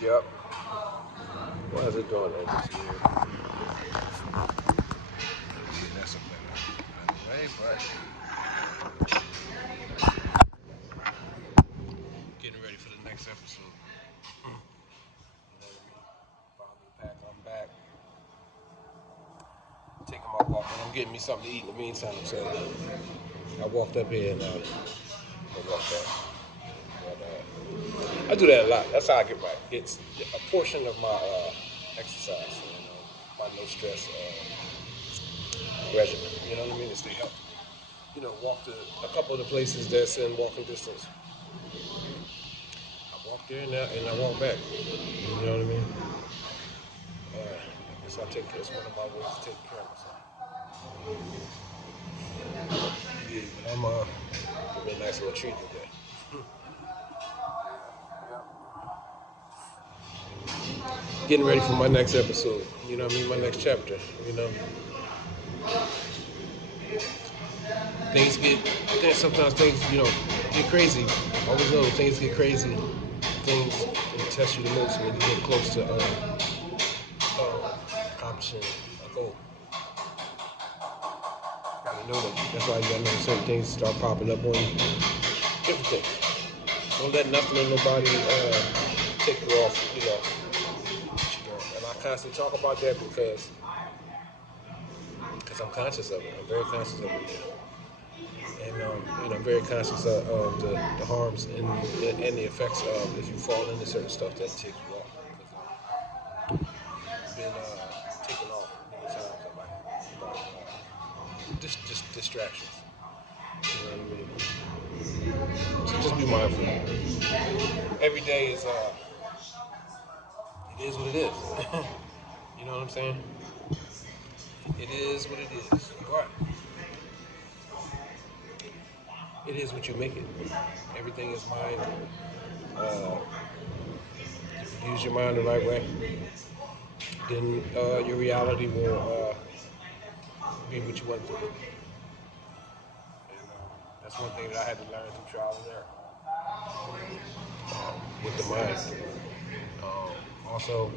Yep. Why is it doing that? That's weird. That's a better way, but getting ready for the next episode. You know what I mean? Finally pack, I'm back. Taking my walk, and I'm getting me something to eat in the meantime. So I walked up here and I walked back. But, I do that a lot. That's how I get my. It's a portion of my exercise. You know, my no stress regimen. You know what I mean? To stay healthy. You know, walk to a couple of the places that's in walking distance. I walk there and I walk back. You know what I mean? So I take it's one of my ways to take care of myself. Yeah, but I'm giving a nice little treat today. Getting ready for my next episode. You know what I mean? My next chapter. You know, things get. Sometimes things get crazy. Always know things get crazy. Things that test you the most when you get close to accomplishing a goal. Gotta know that. That's why you gotta know certain things start popping up on you. Different things. Don't let nothing or nobody take you off. You know. And I constantly talk about that because I'm conscious of it. I'm very conscious of it. And I'm very conscious of the harms and the effects of if you fall into certain stuff that takes you off. Because I've been taken off many times by just distractions. You know what I mean? So just be mindful. Every day is it is what it is. You know what I'm saying? It is what it is. But it is what you make it. Everything is mind. Uh, if you use your mind the right way, then your reality will be what you want it to be. And that's one thing that I had to learn through trial and error with the mind. Also,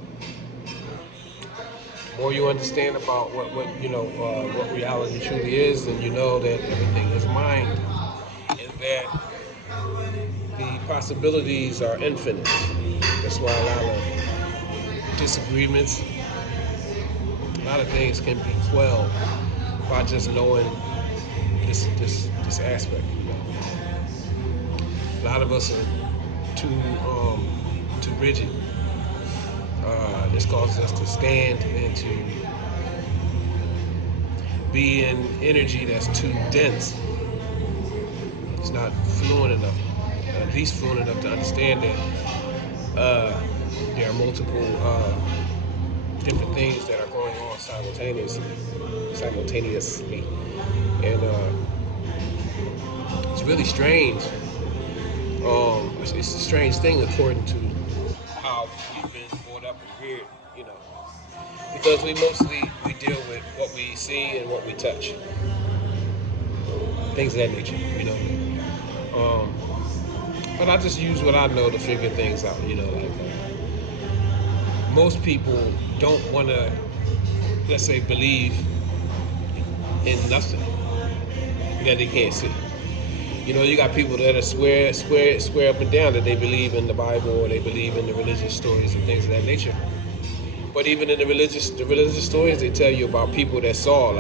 the more you understand about what reality truly is, then you know that everything is mind, and that the possibilities are infinite. That's why a lot of disagreements, a lot of things can be quelled by just knowing this aspect. A lot of us are too rigid. This causes us to stand and to be in energy that's too dense. It's not fluent enough, at least fluent enough to understand that there are multiple different things that are going on simultaneously, and it's really strange. It's a strange thing according to how we've been brought up and reared, you know, because we deal with what we see and what we touch, things of that nature, you know. Um, but I just use what I know to figure things out, you know, like most people don't want to, let's say, believe in nothing that they can't see. You know, you got people that are swear up and down that they believe in the Bible or they believe in the religious stories and things of that nature. But even in the religious stories, they tell you about people that saw.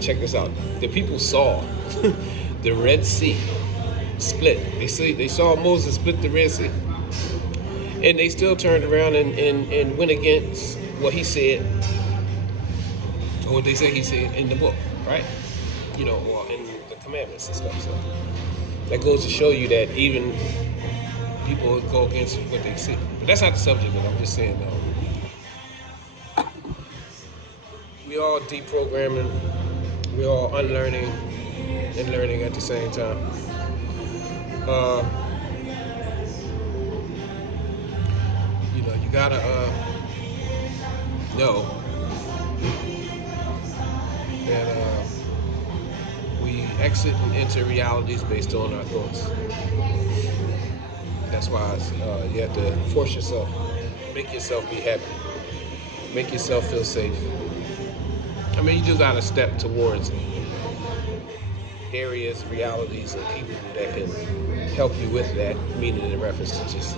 Check this out. The people saw the Red Sea split. They saw Moses split the Red Sea, and they still turned around and went against what he said, or what they say he said in the book, right? You know, or in the commandments and stuff. So that goes to show you that even people go against what they see. But that's not the subject. But I'm just saying, we all deprogramming, we all unlearning and learning at the same time. Uh, you gotta know that we exit and enter realities based on our thoughts. That's why you have to force yourself make yourself be happy, make yourself feel safe. I mean, you do got to step towards areas, realities, and people that can help you with that. Meaning in reference to just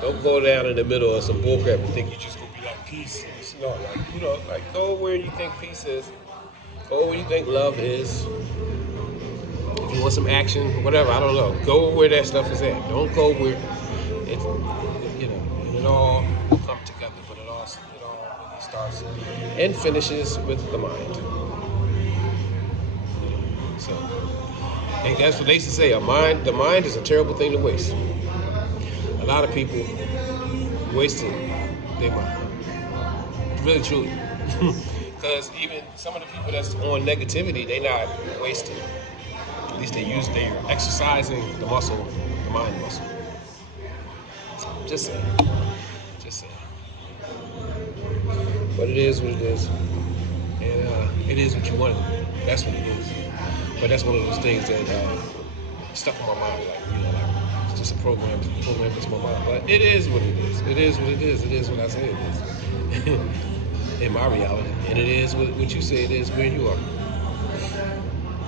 don't go down in the middle of some bullcrap and think you're just gonna be like peace. It's not like like go where you think peace is, go where you think love is. If you want some action, whatever, I don't know. Go where that stuff is at. Don't go where it's and it all will come together. But it all really starts and finishes with the mind. So, and that's what they used to say. The mind is a terrible thing to waste. A lot of people wasting their mind. Really, truly. Because even some of the people that's on negativity, they not wasting. At least they're exercising the muscle, the mind muscle. Just saying. Just saying. But it is what it is. And it is what you want it to be. That's what it is. But that's one of those things that stuck in my mind. Like it's just a program into my mind. But it is what it is. It is what it is. It is what I say it is. In my reality. And it is what you say it is where you are.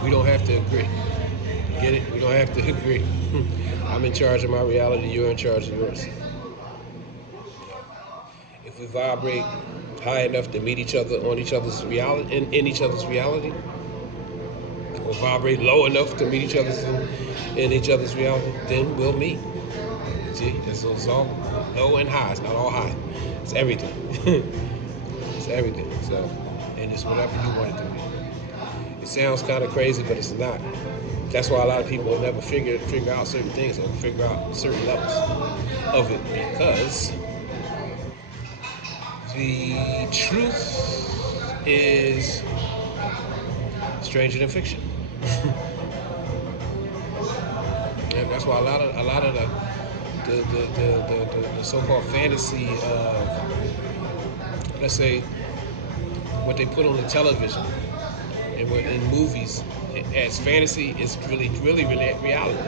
We don't have to agree. Get it? We don't have to agree. I'm in charge of my reality. You're in charge of yours. If we vibrate high enough to meet each other on each other's reality, in each other's reality, or vibrate low enough to meet each other's in each other's reality, then we'll meet. See, it's all low and high. It's not all high. It's everything. It's everything. So, and it's whatever you want it to be. It sounds kind of crazy, but it's not. That's why a lot of people will never figure out certain things or figure out certain levels of it, because the truth is stranger than fiction. And that's why a lot of the so-called fantasy of, let's say, what they put on the television and what in movies as fantasy is really reality.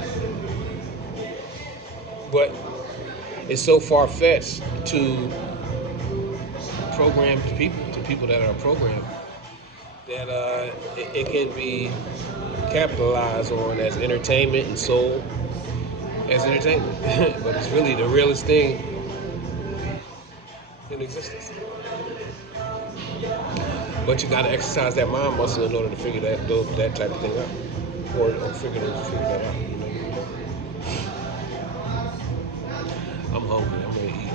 But it's so far-fetched to programmed people that are programmed, that it can be capitalized on as entertainment and sold as entertainment. But it's really the realest thing in existence. But you got to exercise that mind muscle in order to figure that type of thing out, or figure that out. I'm hungry. I'm ready to eat.